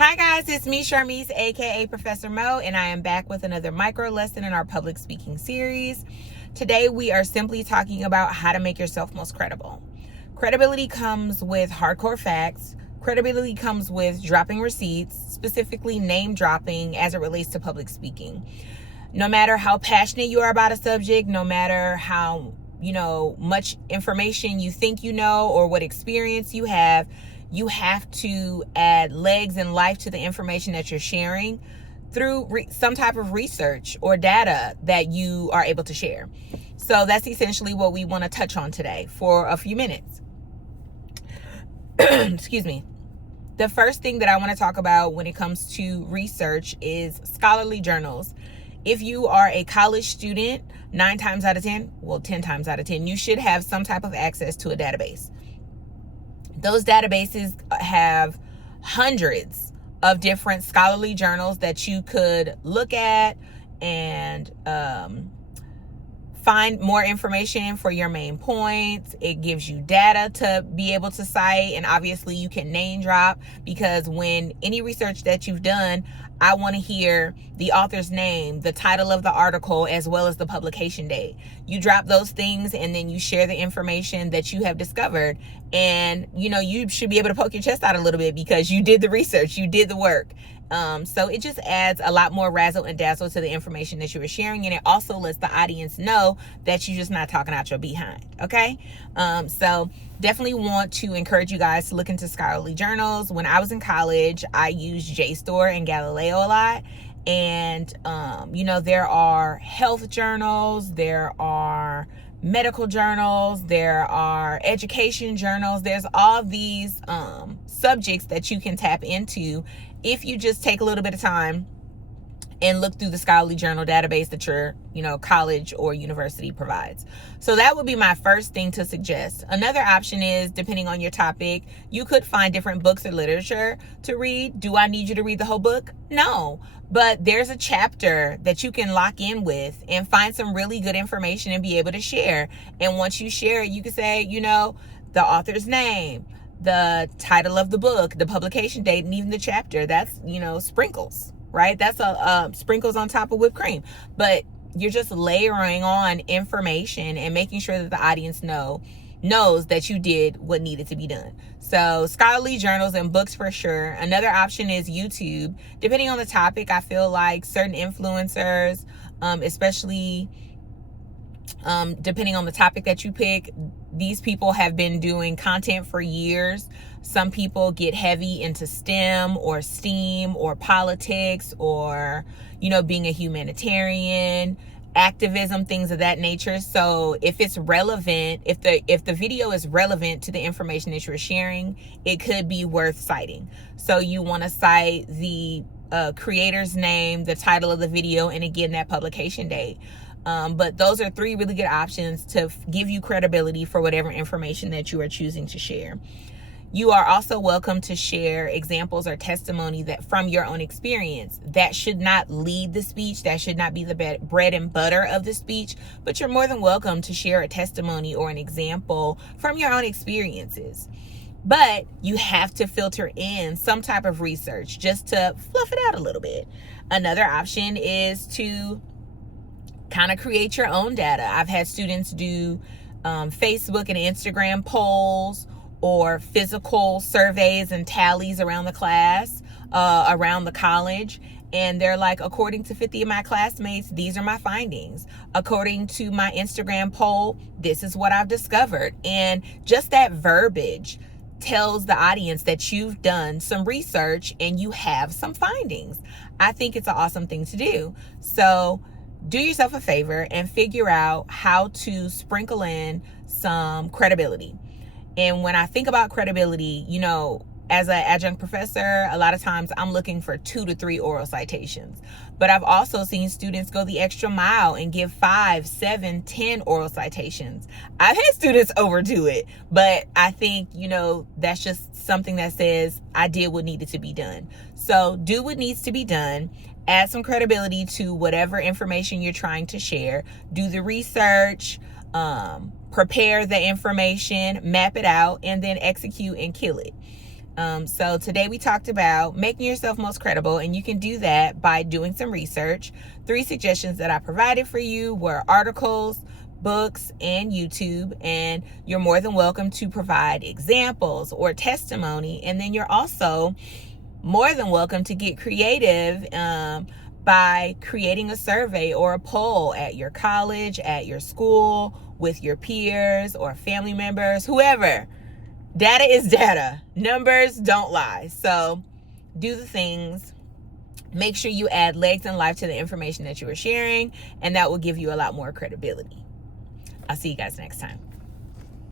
Hi guys, it's me, Sharmise, aka Professor Mo, and I am back with another micro lesson in our public speaking series. Today we are simply talking about how to make yourself most credible. Credibility comes with hardcore facts. Credibility comes with dropping receipts, specifically name dropping as it relates to public speaking. No matter how passionate you are about a subject, no matter how much information you think you know or what experience you have to add legs and life to the information that you're sharing through some type of research or data that you are able to share. So that's essentially what we want to touch on today for a few minutes. Excuse me. The first thing that I want to talk about when it comes to research is scholarly journals. If you are a college student, 10 times out of 10, you should have some type of access to a database. Those databases have hundreds of different scholarly journals that you could look at and find more information for your main points. It gives you data to be able to cite, and obviously you can name drop, because when any research that you've done, I want to hear the author's name, the title of the article, as well as the publication date. You drop those things and then you share the information that you have discovered, and you should be able to poke your chest out a little bit because you did the research, you did the work. So it just adds a lot more razzle and dazzle to the information that you were sharing, and it also lets the audience know that you're just not talking out your behind. Okay, so definitely want to encourage you guys to look into scholarly journals. When I was in college, I used JSTOR and Galileo a lot, and there are health journals, there are medical journals, there are education journals. There's all these subjects that you can tap into if you just take a little bit of time and look through the scholarly journal database that your college or university provides. So that would be my first thing to suggest. Another option is, depending on your topic, you could find different books or literature to read. Do I need you to read the whole book? No, but there's a chapter that you can lock in with and find some really good information and be able to share. And once you share it, you can say, the author's name, the title of the book, the publication date, and even the chapter. That's, sprinkles, right? That's sprinkles on top of whipped cream. But you're just layering on information and making sure that the audience knows that you did what needed to be done. So scholarly journals and books for sure. Another option is YouTube. Depending on the topic, I feel like certain influencers, especially depending on the topic that you pick, these people have been doing content for years. Some people get heavy into STEM or STEAM or politics or, being a humanitarian, activism, things of that nature. So if it's relevant, if the video is relevant to the information that you're sharing, it could be worth citing. So you want to cite the creator's name, the title of the video, and again, that publication date. But those are three really good options to give you credibility for whatever information that you are choosing to share. You are also welcome to share examples or testimony that from your own experience. That should not lead the speech. That should not be the bread and butter of the speech, but you're more than welcome to share a testimony or an example from your own experiences. But you have to filter in some type of research just to fluff it out a little bit. Another option is to kind of create your own data. I've had students do Facebook and Instagram polls or physical surveys and tallies around the class, around the college. And they're like, according to 50 of my classmates, these are my findings. According to my Instagram poll, this is what I've discovered. And just that verbiage tells the audience that you've done some research and you have some findings. I think it's an awesome thing to do. So do yourself a favor and figure out how to sprinkle in some credibility. And when I think about credibility, as an adjunct professor, a lot of times I'm looking for 2 to 3 oral citations. But I've also seen students go the extra mile and give 5, 7, 10 oral citations. I've had students overdo it, but I think, that's just something that says I did what needed to be done. So do what needs to be done. Add some credibility to whatever information you're trying to share. Do the research, prepare the information, map it out, and then execute and kill it. So today we talked about making yourself most credible, and you can do that by doing some research. 3 suggestions that I provided for you were articles, books, and YouTube, and you're more than welcome to provide examples or testimony. And then you're also more than welcome to get creative by creating a survey or a poll at your college, at your school, with your peers or family members, whoever. Data is data. Numbers don't lie. So do the things. Make sure you add legs and life to the information that you are sharing, and that will give you a lot more credibility. I'll see you guys next time.